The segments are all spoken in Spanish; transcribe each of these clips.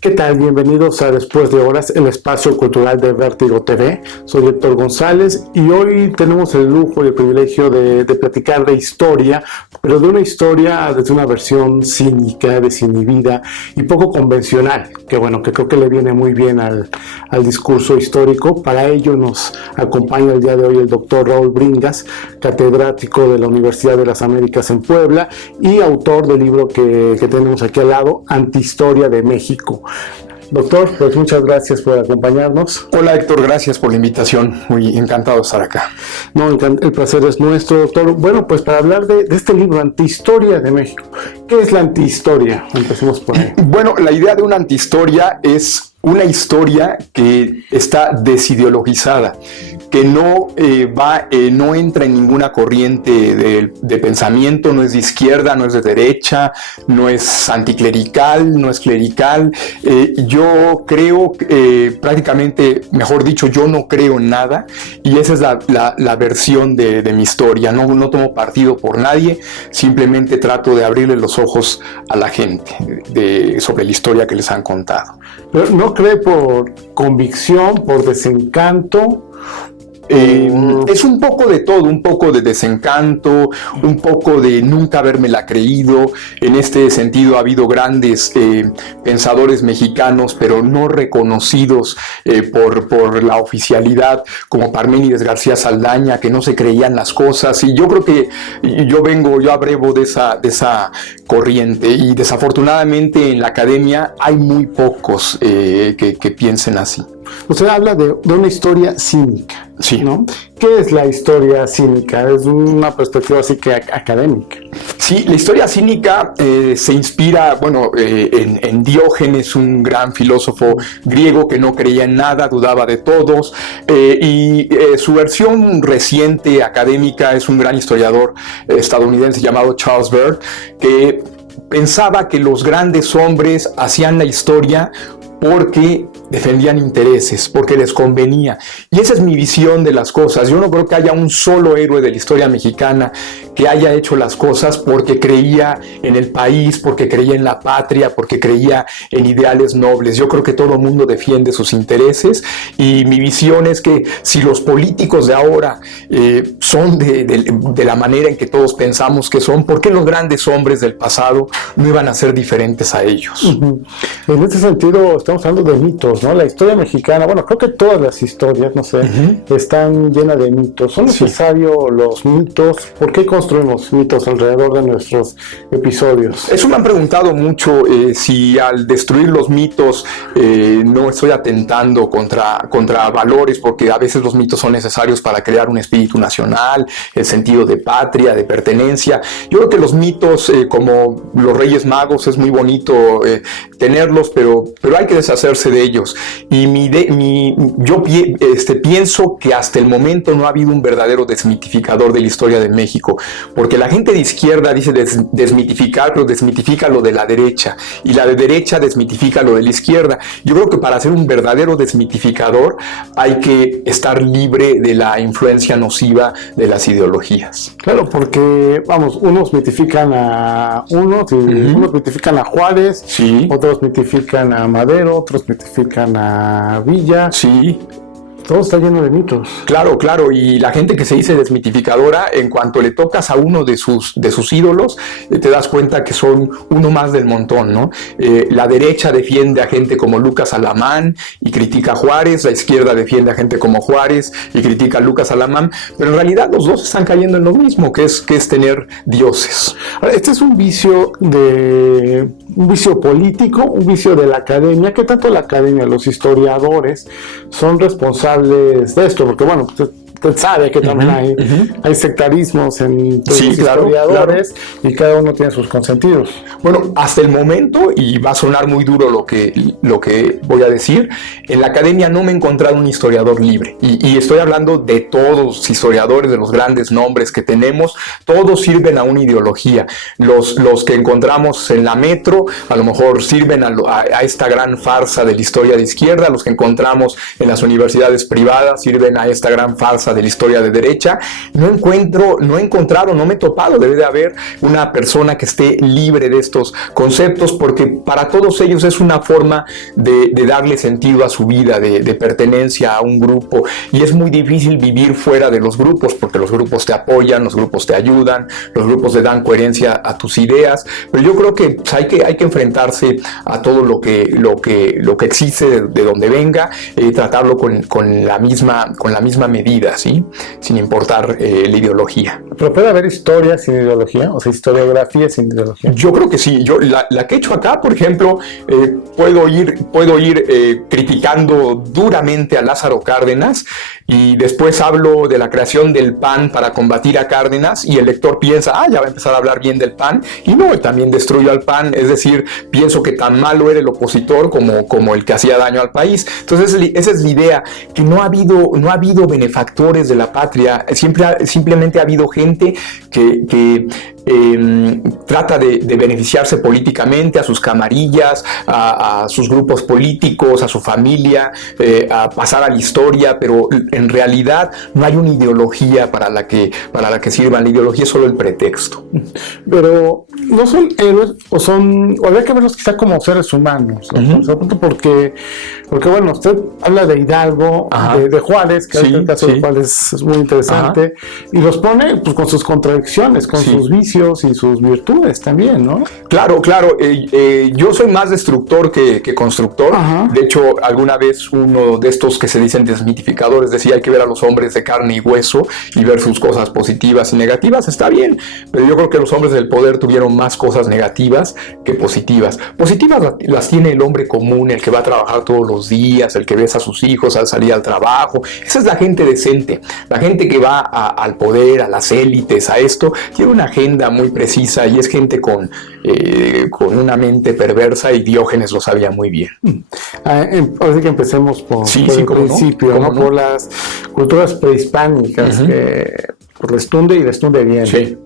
¿Qué tal? Bienvenidos a Después de Horas, el espacio cultural de Vértigo TV. Soy Héctor González y hoy tenemos el lujo y el privilegio de platicar de historia, pero de una historia desde una versión cínica, desinhibida y poco convencional, que creo que le viene muy bien al discurso histórico. Para ello nos acompaña el día de hoy el doctor Raúl Bringas, catedrático de la Universidad de las Américas en Puebla y autor del libro que tenemos aquí al lado, Antihistoria de México. Doctor, pues muchas gracias por acompañarnos. Hola Héctor, gracias por la invitación, muy encantado de estar acá. No, el placer es nuestro, doctor. Bueno, pues para hablar de este libro, Antihistoria de México, ¿qué es la antihistoria? Empecemos por ahí. Bueno, la idea de una antihistoria es una historia que está desideologizada, que no entra en ninguna corriente de pensamiento, no es de izquierda, no es de derecha, no es anticlerical, no es clerical. Yo creo, prácticamente, mejor dicho, yo no creo en nada, y esa es la versión de mi historia. No tomo partido por nadie, simplemente trato de abrirle los ojos a la gente sobre la historia que les han contado. Pero ¿no cree por convicción, por desencanto? Es un poco de todo, un poco de desencanto, un poco de nunca habérmela creído. En este sentido ha habido grandes pensadores mexicanos, pero no reconocidos por la oficialidad, como Parménides García Saldaña, que no se creían las cosas. Y yo creo que yo abrevo de esa corriente, y desafortunadamente en la academia hay muy pocos que piensen así. Usted habla de una historia cínica, sí, ¿no? ¿Qué es la historia cínica? Es una perspectiva así que académica. Sí, la historia cínica se inspira, en Diógenes, un gran filósofo griego que no creía en nada, dudaba de todos, y su versión reciente académica es un gran historiador estadounidense llamado Charles Byrd, que pensaba que los grandes hombres hacían la historia porque defendían intereses, porque les convenía. Y esa es mi visión de las cosas. Yo no creo que haya un solo héroe de la historia mexicana que haya hecho las cosas porque creía en el país, porque creía en la patria, porque creía en ideales nobles. Yo creo que todo el mundo defiende sus intereses, y mi visión es que si los políticos de ahora son de la manera en que todos pensamos que son, ¿por qué los grandes hombres del pasado no iban a ser diferentes a ellos? Uh-huh. En este sentido, estamos hablando de mitos, ¿no? La historia mexicana, creo que todas las historias, están llenas de mitos. ¿Son necesarios los mitos? ¿Por qué construimos mitos alrededor de nuestros episodios? Eso me han preguntado mucho, si al destruir los mitos no estoy atentando contra valores, porque a veces los mitos son necesarios para crear un espíritu nacional, el sentido de patria, de pertenencia. Yo creo que los mitos, como los Reyes Magos, es muy bonito tenerlos, pero hay que deshacerse de ellos. Y yo pienso que hasta el momento no ha habido un verdadero desmitificador de la historia de México, porque la gente de izquierda dice desmitificar, pero desmitifica lo de la derecha, y la de derecha desmitifica lo de la izquierda. Yo creo que para ser un verdadero desmitificador hay que estar libre de la influencia nociva de las ideologías. Claro, porque unos mitifican a unos, y unos mitifican a Juárez, sí, otros mitifican a Madero, otros mitifican a Villa. Sí. Todo está lleno de mitos. Claro, y la gente que se dice desmitificadora, en cuanto le tocas a uno de sus ídolos, te das cuenta que son uno más del montón, ¿no? La derecha defiende a gente como Lucas Alamán y critica a Juárez, la izquierda defiende a gente como Juárez y critica a Lucas Alamán, pero en realidad los dos están cayendo en lo mismo, que es tener dioses. Ahora, este es un vicio político, un vicio de la academia. ¿Qué tanto la academia, los historiadores, son responsables de esto? Porque usted sabe que también hay sectarismos entre los historiadores, y cada uno tiene sus consentidos. Bueno, hasta el momento, y va a sonar muy duro lo que voy a decir, en la academia no me he encontrado un historiador libre, y estoy hablando de todos los historiadores, de los grandes nombres que tenemos. Todos sirven a una ideología. Los que encontramos en la Metro a lo mejor sirven a esta gran farsa de la historia de izquierda. Los que encontramos en las universidades privadas sirven a esta gran farsa farsa de la historia de derecha. No he encontrado, no me he topado, debe de haber una persona que esté libre de estos conceptos, porque para todos ellos es una forma de darle sentido a su vida, de pertenencia a un grupo, y es muy difícil vivir fuera de los grupos, porque los grupos te apoyan, los grupos te ayudan, los grupos le dan coherencia a tus ideas, pero yo creo que pues, hay que enfrentarse a todo lo que existe de donde venga, tratarlo con la misma medida, ¿sí? Sin importar la ideología. ¿Pero puede haber historia sin ideología? O sea, historiografía sin ideología. Yo creo que sí. Yo la que he hecho acá, por ejemplo, puedo ir criticando duramente a Lázaro Cárdenas, y después hablo de la creación del PAN para combatir a Cárdenas, y el lector piensa, ya va a empezar a hablar bien del PAN, y no, él también destruyó al PAN, es decir, pienso que tan malo era el opositor como el que hacía daño al país. Entonces esa es la idea, que no ha habido benefactores de la patria, simplemente ha habido gente que trata de beneficiarse políticamente, a sus camarillas, a sus grupos políticos, a su familia, a pasar a la historia, pero en realidad no hay una ideología para la que sirvan. La ideología es solo el pretexto. Pero no son héroes, o habría que verlos quizá como seres humanos, ¿no? O sea, porque bueno, usted habla de Hidalgo, de Juárez, que el caso de Juárez es muy interesante, y los pone pues con sus contradicciones, con sus vicios y sus virtudes también, ¿no? Claro. Yo soy más destructor que constructor. De hecho, alguna vez uno de estos que se dicen desmitificadores decía, hay que ver a los hombres de carne y hueso y ver sus cosas positivas y negativas. Está bien, pero yo creo que los hombres del poder tuvieron más cosas negativas que positivas. Positivas las tiene el hombre común, el que va a trabajar todos los días, el que besa a sus hijos al salir al trabajo. Esa es la gente decente. La gente que va al poder, a las élites, a esto, tiene una agenda muy precisa, y es gente con una mente perversa, y Diógenes lo sabía muy bien. Ahora sí que empecemos por el principio, ¿no? Por las culturas prehispánicas, que restunde y restunde bien. Sí.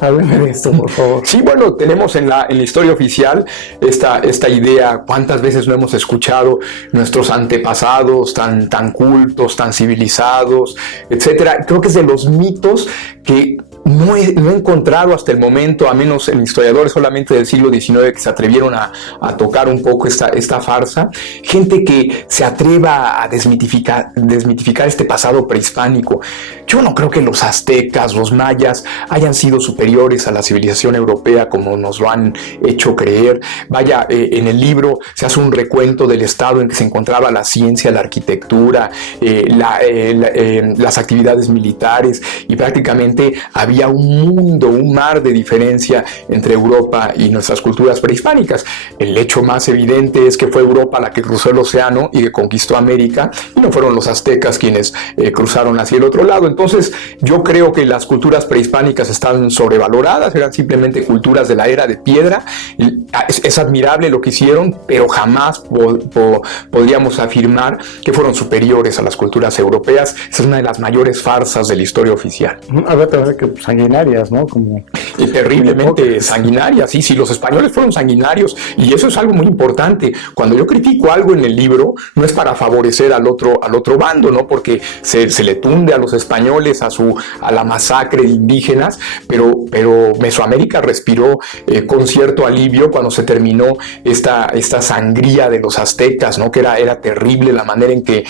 Hábleme de esto, por favor. Sí, bueno, tenemos en la historia oficial esta idea, cuántas veces no hemos escuchado nuestros antepasados tan cultos, tan civilizados, etcétera. Creo que es de los mitos que no he encontrado hasta el momento, a menos en historiadores solamente del siglo XIX que se atrevieron a tocar un poco esta farsa, gente que se atreva a desmitificar este pasado prehispánico. Yo no creo que los aztecas, los mayas hayan sido superiores a la civilización europea como nos lo han hecho creer. Vaya, en el libro se hace un recuento del estado en que se encontraba la ciencia, la arquitectura, las actividades militares, y prácticamente había un mar de diferencia entre Europa y nuestras culturas prehispánicas. El hecho más evidente es que fue Europa la que cruzó el océano y que conquistó América, y no fueron los aztecas quienes cruzaron hacia el otro lado. Entonces yo creo que las culturas prehispánicas están sobrevaloradas, eran simplemente culturas de la era de piedra. Es admirable lo que hicieron, pero jamás podríamos afirmar que fueron superiores a las culturas europeas. Esa es una de las mayores farsas de la historia oficial. Habrá que sanguinarias, ¿no? Y terriblemente sanguinarias. Sí, los españoles fueron sanguinarios, y eso es algo muy importante. Cuando yo critico algo en el libro, no es para favorecer al otro bando, ¿no? Porque se le tunde a los españoles a la masacre de indígenas, pero Mesoamérica respiró con cierto alivio cuando se terminó esta sangría de los aztecas, ¿no? Que era terrible la manera en que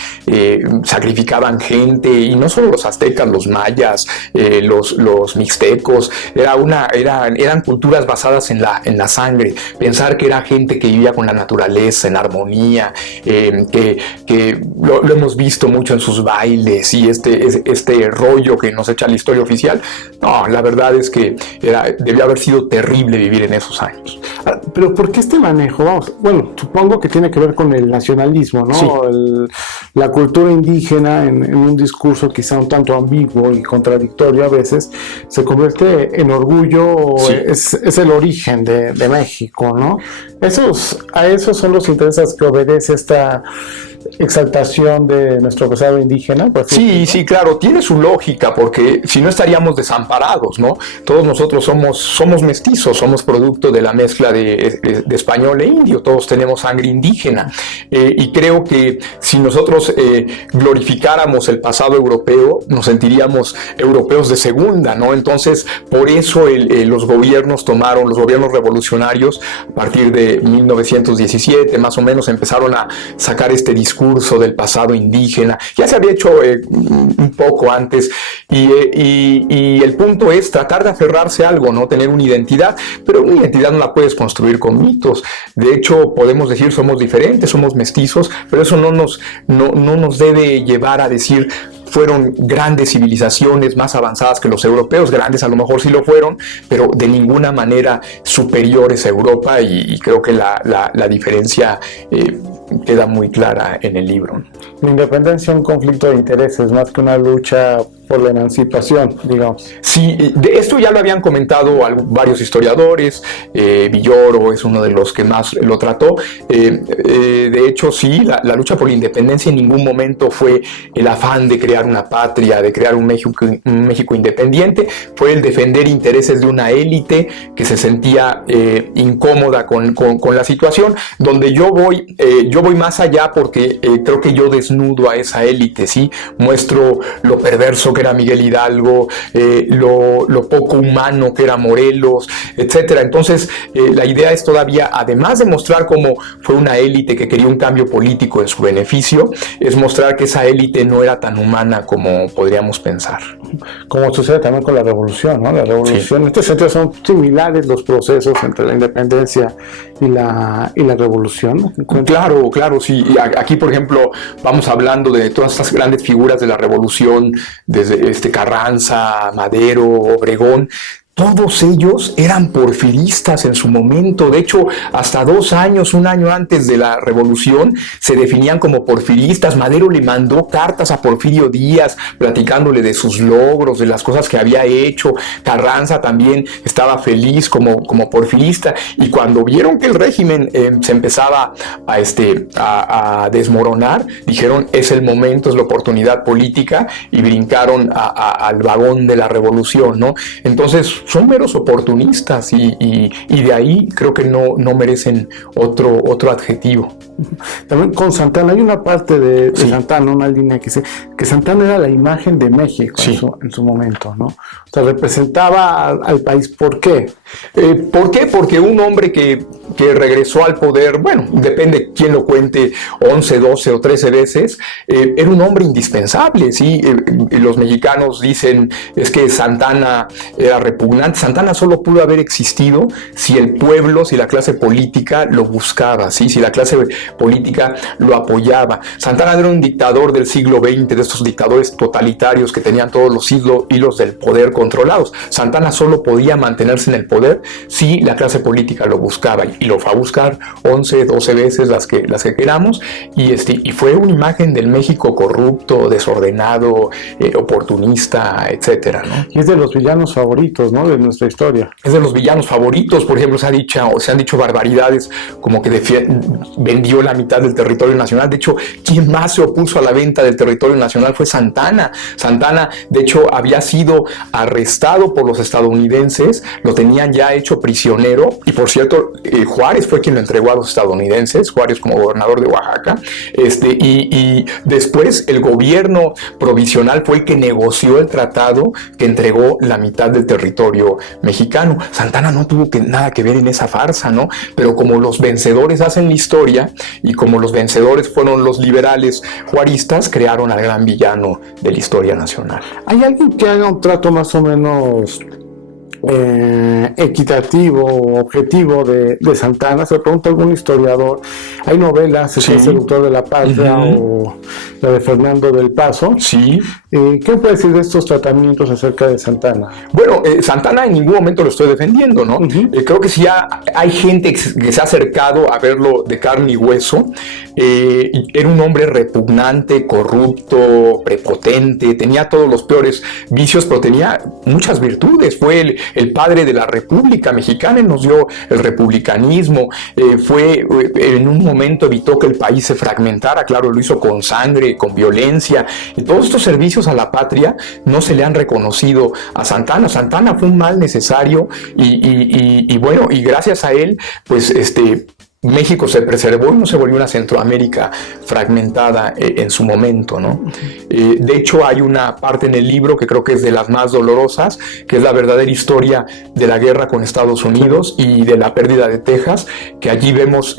sacrificaban gente, y no solo los aztecas, los mayas, los mixtecos. Eran culturas basadas en la sangre. Pensar que era gente que vivía con la naturaleza, en armonía, que lo hemos visto mucho en sus bailes, y este rollo que nos echa la historia oficial. No, la verdad es que debió haber sido terrible vivir en esos años. Pero ¿por qué este manejo? Bueno, supongo que tiene que ver con el nacionalismo, ¿no? Sí. La cultura indígena en un discurso quizá un tanto ambiguo y contradictorio a veces, se convierte en orgullo. Sí. Es el origen de México, ¿no? A esos son los intereses que obedece exaltación de nuestro pasado indígena. Pues, sí, claro, tiene su lógica, porque si no estaríamos desamparados, ¿no? Todos nosotros somos mestizos, somos producto de la mezcla de español e indio, todos tenemos sangre indígena, y creo que si nosotros glorificáramos el pasado europeo, nos sentiríamos europeos de segunda, ¿no? Entonces, por eso los gobiernos revolucionarios, a partir de 1917, más o menos, empezaron a sacar este discurso del pasado indígena. Ya se había hecho un poco antes, y el punto es tratar de aferrarse a algo, ¿no? Tener una identidad, pero una identidad no la puedes construir con mitos. De hecho, podemos decir somos diferentes, somos mestizos, pero eso no nos debe llevar a decir fueron grandes civilizaciones más avanzadas que los europeos, grandes a lo mejor sí lo fueron, pero de ninguna manera superiores a Europa, y creo que la diferencia queda muy clara en el libro. La independencia es un conflicto de intereses más que una lucha por la emancipación, digamos. Sí, de esto ya lo habían comentado varios historiadores. Villoro es uno de los que más lo trató. De hecho, sí, la lucha por la independencia en ningún momento fue el afán de crear una patria, de crear un México independiente. Fue el defender intereses de una élite que se sentía incómoda con la situación. Donde yo voy más allá, porque creo que yo desnudo a esa élite, ¿sí? Muestro lo perverso que era Miguel Hidalgo, lo poco humano que era Morelos, etcétera. Entonces, la idea es todavía, además de mostrar cómo fue una élite que quería un cambio político en su beneficio, es mostrar que esa élite no era tan humana como podríamos pensar. Como sucede también con la revolución, ¿no? La revolución, sí. En este sentido son similares los procesos entre la independencia y la revolución. Claro, sí. Aquí, por ejemplo, vamos hablando de todas estas grandes figuras de la revolución, desde Carranza, Madero, Obregón. Todos ellos eran porfiristas en su momento. De hecho, hasta un año antes de la revolución, se definían como porfiristas. Madero le mandó cartas a Porfirio Díaz platicándole de sus logros, de las cosas que había hecho. Carranza también estaba feliz como porfirista. Y cuando vieron que el régimen se empezaba a desmoronar, dijeron, es el momento, es la oportunidad política, y brincaron al vagón de la revolución, ¿no? Entonces, son meros oportunistas, y de ahí creo que no merecen otro adjetivo. También con Santana hay una parte de Santana, una línea que dice que Santana era la imagen de México, sí, en su momento, ¿no? O sea, representaba al país. ¿Por qué? ¿Por qué? Porque un hombre que regresó al poder, bueno, depende quién lo cuente, 11, 12 o 13 veces, era un hombre indispensable, ¿sí? Los mexicanos dicen, es que Santana era repugnante. Santana solo pudo haber existido si el pueblo, si la clase política lo buscaba, ¿sí? Si la clase política lo apoyaba. Santana era un dictador del siglo XX, de estos dictadores totalitarios que tenían todos los hilos del poder controlados. Santana solo podía mantenerse en el poder si la clase política lo buscaba, y lo fue a buscar 11, 12 veces, las que queramos, y fue una imagen del México corrupto, desordenado, oportunista, etcétera, ¿no? Y es de los villanos favoritos, ¿no?, de nuestra historia. Es de los villanos favoritos. Por ejemplo, se han dicho barbaridades como que vendió la mitad del territorio nacional. De hecho, quien más se opuso a la venta del territorio nacional fue Santana. Santana, de hecho, había sido arrestado por los estadounidenses, lo tenían ya hecho prisionero, y por cierto, Juárez fue quien lo entregó a los estadounidenses, Juárez como gobernador de Oaxaca, y después el gobierno provisional fue el que negoció el tratado que entregó la mitad del territorio mexicano. Santana no tuvo nada que ver en esa farsa, ¿no? Pero como los vencedores hacen la historia, y como los vencedores fueron los liberales juaristas, crearon al gran villano de la historia nacional. ¿Hay alguien que haga un trato más o menos equitativo o objetivo de Santana? Se pregunta algún historiador. Hay novelas, El Seductor de la Patria, o la de Fernando del Paso. Sí. ¿Qué puede decir de estos tratamientos acerca de Santana? Bueno, Santana en ningún momento lo estoy defendiendo, ¿no? Creo que sí hay gente que se ha acercado a verlo de carne y hueso. Era un hombre repugnante, corrupto, prepotente, tenía todos los peores vicios, pero tenía muchas virtudes. Fue el padre de la República Mexicana, nos dio el republicanismo, en un momento evitó que el país se fragmentara, claro, lo hizo con sangre, con violencia, y todos estos servicios a la patria no se le han reconocido a Santana. Santana fue un mal necesario y bueno, y gracias a él, pues México se preservó y no se volvió una Centroamérica fragmentada en su momento, ¿no? De hecho, hay una parte en el libro que creo que es de las más dolorosas, que es la verdadera historia de la guerra con Estados Unidos y de la pérdida de Texas, que allí vemos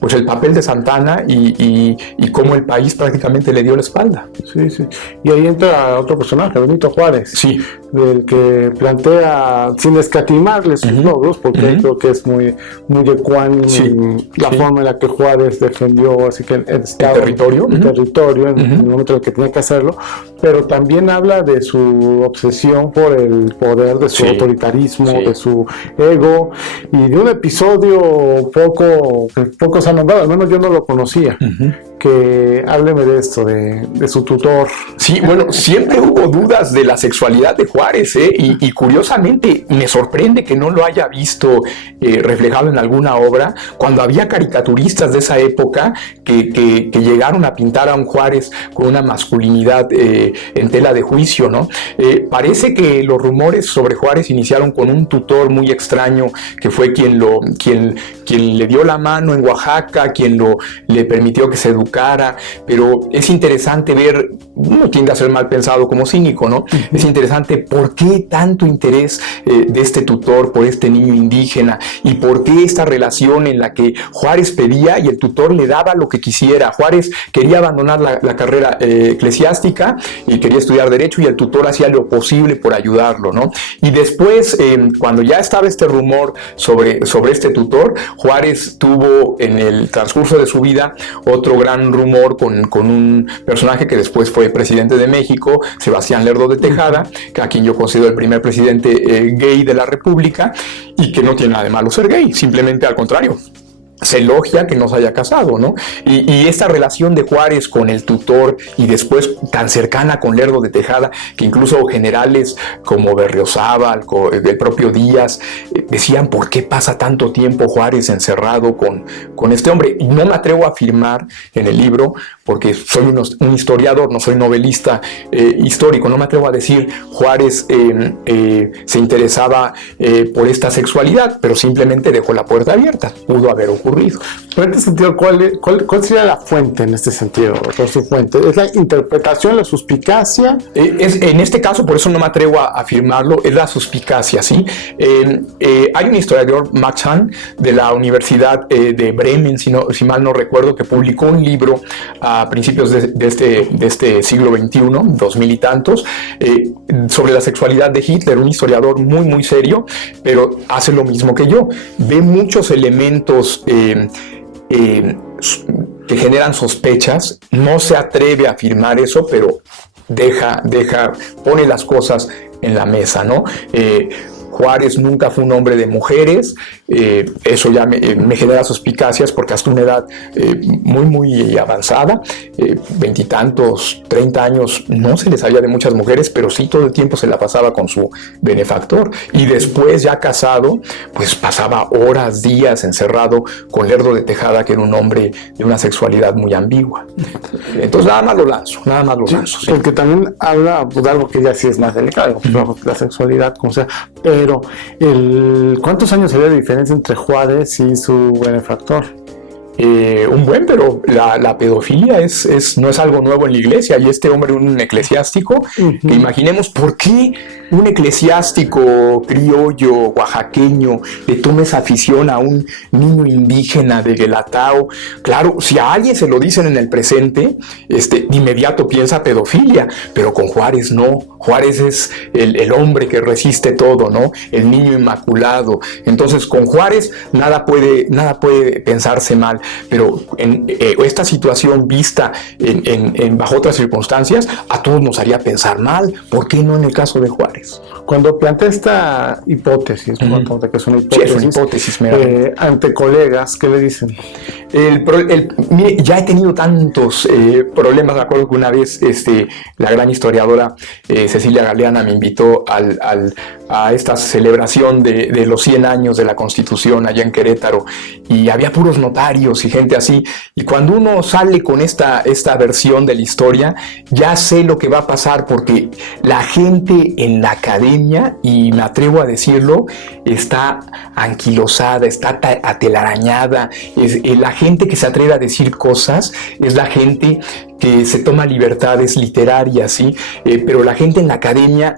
pues el papel de Santana y cómo el país prácticamente le dio la espalda. Sí, sí. Y ahí entra otro personaje, Benito Juárez, sí, del que plantea, sin escatimarle sus logros, porque creo que es muy ecuánime, sí, la forma en la que Juárez defendió así que el territorio, en el momento en el que tenía que hacerlo, pero también habla de su obsesión por el poder, de su autoritarismo, de su ego, y de un episodio poco se ha nombrado, al menos yo no lo conocía, que hábleme de esto, de su tutor. Sí, bueno, siempre hubo dudas de la sexualidad de Juárez, y curiosamente me sorprende que no lo haya visto reflejado en alguna obra, cuando había caricaturistas de esa época que llegaron a pintar a un Juárez con una masculinidad en tela de juicio, ¿no? Parece que los rumores sobre Juárez iniciaron con un tutor muy extraño que fue quien le dio la mano en Oaxaca, quien le permitió que se educara, pero es interesante ver, uno tiende a ser mal pensado como cínico, ¿no? Es interesante por qué tanto interés de este tutor por este niño indígena y por qué esta relación en la que Juárez pedía y el tutor le daba lo que quisiera. Juárez quería abandonar la carrera eclesiástica y quería estudiar Derecho, y el tutor hacía lo posible por ayudarlo, ¿no? Y después, cuando ya estaba este rumor sobre este tutor, Juárez tuvo en el transcurso de su vida otro gran rumor con un personaje que después fue presidente de México, Sebastián Lerdo de Tejada, a quien yo considero el primer presidente gay de la República, y que no tiene nada de malo ser gay, simplemente al contrario. Se elogia que no se haya casado, ¿no? Y esta relación de Juárez con el tutor y después tan cercana con Lerdo de Tejada, que incluso generales como Berriozábal, el propio Díaz, decían, ¿por qué pasa tanto tiempo Juárez encerrado con este hombre? Y no me atrevo a afirmar en el libro, porque soy un historiador, no soy novelista histórico, no me atrevo a decir Juárez se interesaba por esta sexualidad, pero simplemente dejó la puerta abierta, pudo haber ocurrido. Pero en este sentido, ¿cuál sería la fuente en este sentido, doctor? Su fuente, ¿es la interpretación, la suspicacia? En este caso, por eso no me atrevo a afirmarlo, es la suspicacia, ¿sí? Hay un historiador, Max Hahn, de la Universidad de Bremen, si mal no recuerdo, que publicó un libro a principios de este siglo XXI, 2000 y tantos, sobre la sexualidad de Hitler, un historiador muy, muy serio, pero hace lo mismo que yo. Ve muchos elementos que generan sospechas, no se atreve a afirmar eso, pero pone las cosas en la mesa, ¿no? Juárez nunca fue un hombre de mujeres, eso ya me genera suspicacias porque hasta una edad muy, muy avanzada, 20 y tantos, 30 años, no se le sabía de muchas mujeres, pero sí todo el tiempo se la pasaba con su benefactor. Y después, ya casado, pues pasaba horas, días encerrado con Lerdo de Tejada, que era un hombre de una sexualidad muy ambigua. Entonces nada más lo lanzo. Sí. Porque también habla de algo que ya sí es más delicado, la sexualidad, como sea. Pero, ¿cuántos años había de diferencia entre Juárez y su benefactor? Un buen, pero la pedofilia no es algo nuevo en la iglesia, y este hombre, un eclesiástico, que imaginemos por qué un eclesiástico criollo, oaxaqueño, le toma esa afición a un niño indígena de Guelatao. Claro, si a alguien se lo dicen en el presente, de inmediato piensa pedofilia, pero con Juárez no. Juárez es el hombre que resiste todo, ¿no? El niño inmaculado. Entonces, con Juárez nada puede pensarse mal. pero en esta situación vista bajo otras circunstancias, a todos nos haría pensar mal. ¿Por qué no en el caso de Juárez? Cuando plantea esta hipótesis, de que es una hipótesis, sí, es una hipótesis ante colegas, ¿qué le dicen? Mire, ya he tenido tantos problemas. Me acuerdo que una vez la gran historiadora Cecilia Galeana me invitó a esta celebración de los 100 años de la Constitución allá en Querétaro, y había puros notarios y gente así, y cuando uno sale con esta versión de la historia, ya sé lo que va a pasar, porque la gente en la academia, y me atrevo a decirlo, está anquilosada, está atelarañada. La gente que se atreve a decir cosas es la gente que se toma libertades literarias, ¿sí? Pero la gente en la academia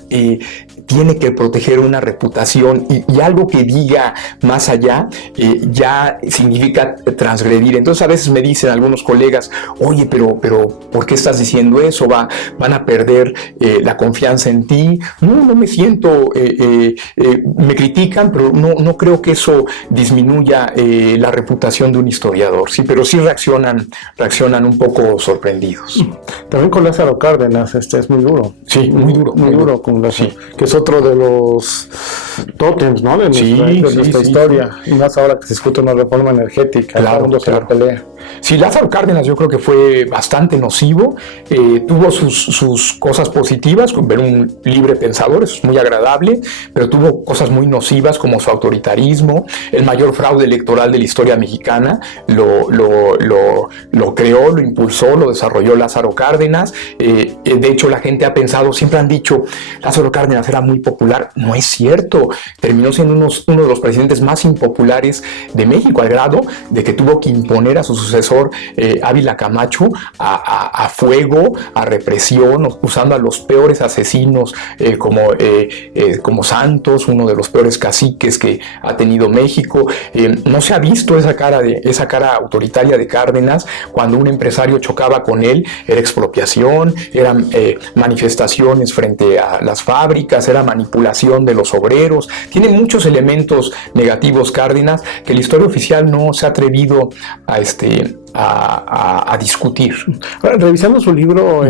tiene que proteger una reputación, y algo que diga más allá ya significa transgredir. Entonces a veces me dicen algunos colegas, oye, pero ¿por qué estás diciendo eso? Van a perder la confianza en ti. No me siento, me critican, pero no creo que eso disminuya la reputación de un historiador, ¿sí? Pero sí reaccionan un poco sorprendidos. También con Lázaro Cárdenas, es muy duro. Sí, muy duro con Lázaro, sí. Que es otro de los tótems, ¿no? De nuestra historia. Sí. Y más ahora que se discute una reforma energética, todo el mundo se la pelea. Sí, Lázaro Cárdenas yo creo que fue bastante nocivo. Tuvo sus cosas positivas, ver un libre pensador, eso es muy agradable, pero tuvo cosas muy nocivas como su autoritarismo. El mayor fraude electoral de la historia mexicana lo creó, lo impulsó, lo desarrolló Lázaro Cárdenas. De hecho, la gente ha pensado, siempre han dicho, Lázaro Cárdenas era muy popular. No es cierto. Terminó siendo uno de los presidentes más impopulares de México, al grado de que tuvo que imponer a su sucesor, Ávila Camacho, a fuego, a represión, usando a los peores asesinos como Santos, uno de los peores caciques que ha tenido México. No se ha visto esa cara autoritaria de Cárdenas. Cuando un empresario chocaba con él, era expropiación, eran manifestaciones frente a las fábricas, era manipulación de los obreros. Tiene muchos elementos negativos Cárdenas que la historia oficial no se ha atrevido a discutir. Ahora, revisando su libro,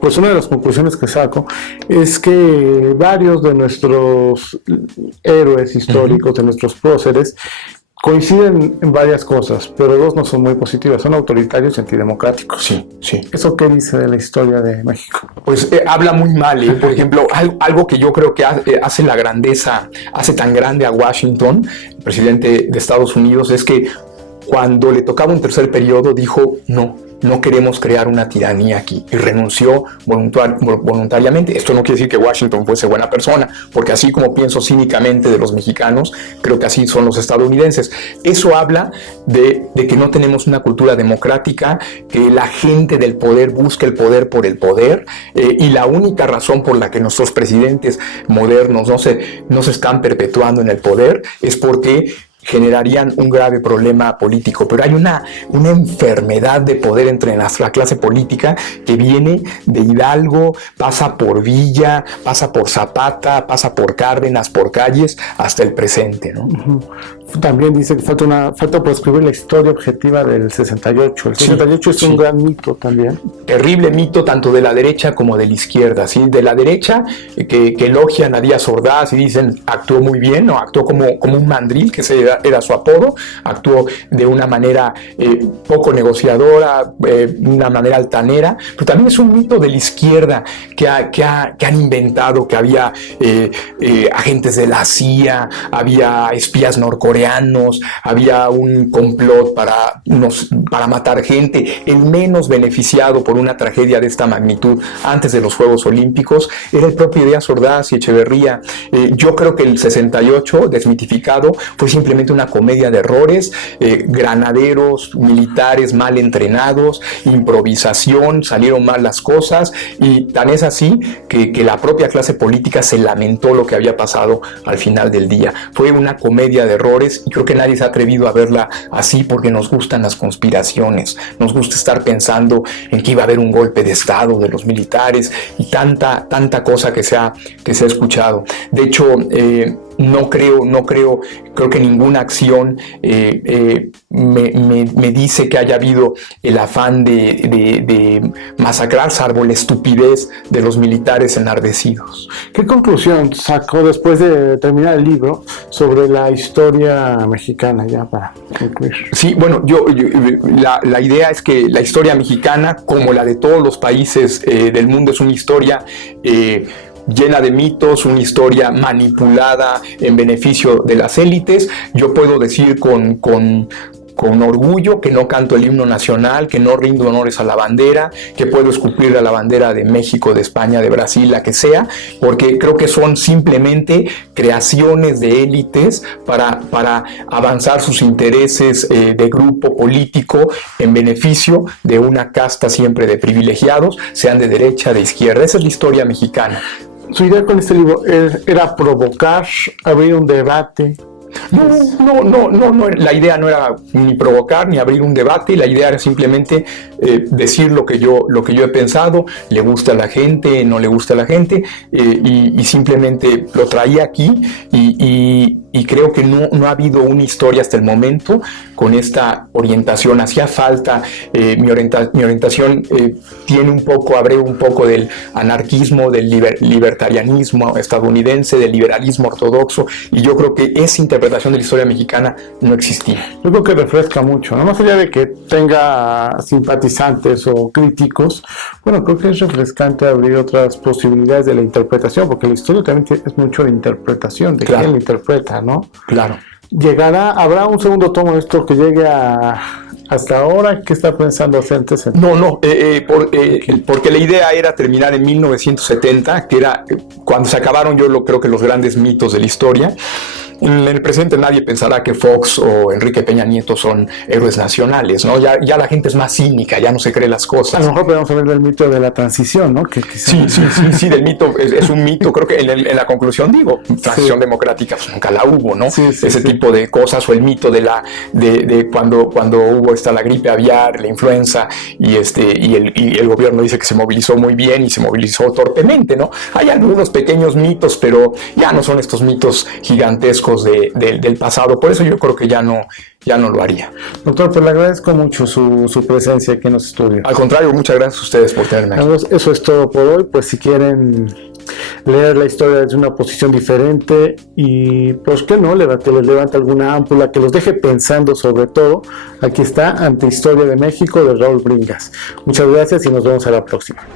pues una de las conclusiones que saco es que varios de nuestros héroes históricos, de nuestros próceres, coinciden en varias cosas, pero dos no son muy positivas, son autoritarios y antidemocráticos. Sí. ¿Eso qué dice de la historia de México? Pues habla muy mal, Por ejemplo, algo que yo creo que hace la grandeza, hace tan grande a Washington, el presidente de Estados Unidos, es que cuando le tocaba un tercer periodo dijo no queremos crear una tiranía aquí, y renunció voluntariamente. Esto no quiere decir que Washington fuese buena persona, porque así como pienso cínicamente de los mexicanos, creo que así son los estadounidenses. Eso habla de que no tenemos una cultura democrática, que la gente del poder busca el poder por el poder, y la única razón por la que nuestros presidentes modernos no se están perpetuando en el poder es porque generarían un grave problema político. Pero hay una enfermedad de poder entre nuestra clase política que viene de Hidalgo, pasa por Villa, pasa por Zapata, pasa por Cárdenas, por Calles, hasta el presente, ¿no? También dice que falta por escribir la historia objetiva del 68. El 68 es un gran mito también. Terrible mito tanto de la derecha como de la izquierda, ¿sí? De la derecha, que elogian a Díaz Ordaz y dicen actuó muy bien, ¿no? Actuó como un mandril, que era su apodo, actuó de una manera poco negociadora, una manera altanera, pero también es un mito de la izquierda que han inventado que había agentes de la CIA, había espías norcoreanos, había un complot para matar gente. El menos beneficiado por una tragedia de esta magnitud antes de los Juegos Olímpicos era el propio Díaz Ordaz y Echeverría. Yo creo que el 68, desmitificado, fue simplemente una comedia de errores, granaderos militares mal entrenados, improvisación, salieron mal las cosas, y tan es así que la propia clase política se lamentó lo que había pasado al final del día. Fue una comedia de errores, y creo que nadie se ha atrevido a verla así, porque nos gustan las conspiraciones, nos gusta estar pensando en que iba a haber un golpe de estado de los militares y tanta cosa que se ha escuchado. De hecho, creo que ninguna acción me dice que haya habido el afán de masacrar, salvo la estupidez de los militares enardecidos. ¿Qué conclusión sacó después de terminar el libro sobre la historia mexicana, ya para concluir? Sí, bueno, la idea es que la historia mexicana, como la de todos los países del mundo, es una historia llena de mitos, una historia manipulada en beneficio de las élites. Yo puedo decir con orgullo que no canto el himno nacional, que no rindo honores a la bandera, que puedo escupir a la bandera de México, de España, de Brasil, la que sea, porque creo que son simplemente creaciones de élites para avanzar sus intereses de grupo político en beneficio de una casta siempre de privilegiados, sean de derecha, de izquierda. Esa es la historia mexicana. Su idea con este libro era provocar, abrir un debate. No, la idea no era ni provocar ni abrir un debate, la idea era simplemente decir lo que yo he pensado, le gusta a la gente, no le gusta a la gente, y simplemente lo traía aquí y creo que no ha habido una historia hasta el momento con esta orientación. Hacía falta, mi orientación abreva un poco del anarquismo, del libertarianismo estadounidense, del liberalismo ortodoxo, y yo creo que esa interpretación de la historia mexicana no existía. Yo creo que refresca mucho, ¿no? Más allá de que tenga simpatizantes o críticos, bueno, creo que es refrescante abrir otras posibilidades de la interpretación, porque la historia también es mucho de interpretación, de Claro. quién la interpreta, ¿no? Claro. ¿Habrá un segundo tomo de esto que llegue hasta ahora? ¿Qué está pensando hacer antes? Porque la idea era terminar en 1970, que era cuando se acabaron creo que los grandes mitos de la historia. En el presente nadie pensará que Fox o Enrique Peña Nieto son héroes nacionales, ¿no? Ya la gente es más cínica, ya no se cree las A cosas. lo mejor podemos hablar del mito de la transición, ¿no? Sí, del mito, es un mito, creo que en la conclusión digo, transición democrática pues nunca la hubo, ¿no? Ese tipo de cosas, o el mito de cuando hubo la gripe aviar, la influenza, y el gobierno dice que se movilizó muy bien y se movilizó torpemente, ¿no? Hay algunos pequeños mitos, pero ya no son estos mitos gigantescos del pasado, por eso yo creo que ya no lo haría. Doctor, pues le agradezco mucho su presencia aquí en los estudios. Al contrario, muchas gracias a ustedes por tenerme aquí. Amigos, eso es todo por hoy. Pues si quieren leer la historia desde una posición diferente y, pues que no, que les levante alguna ámpula, que los deje pensando sobre todo, aquí está Antehistoria de México de Raúl Bringas. Muchas gracias y nos vemos a la próxima.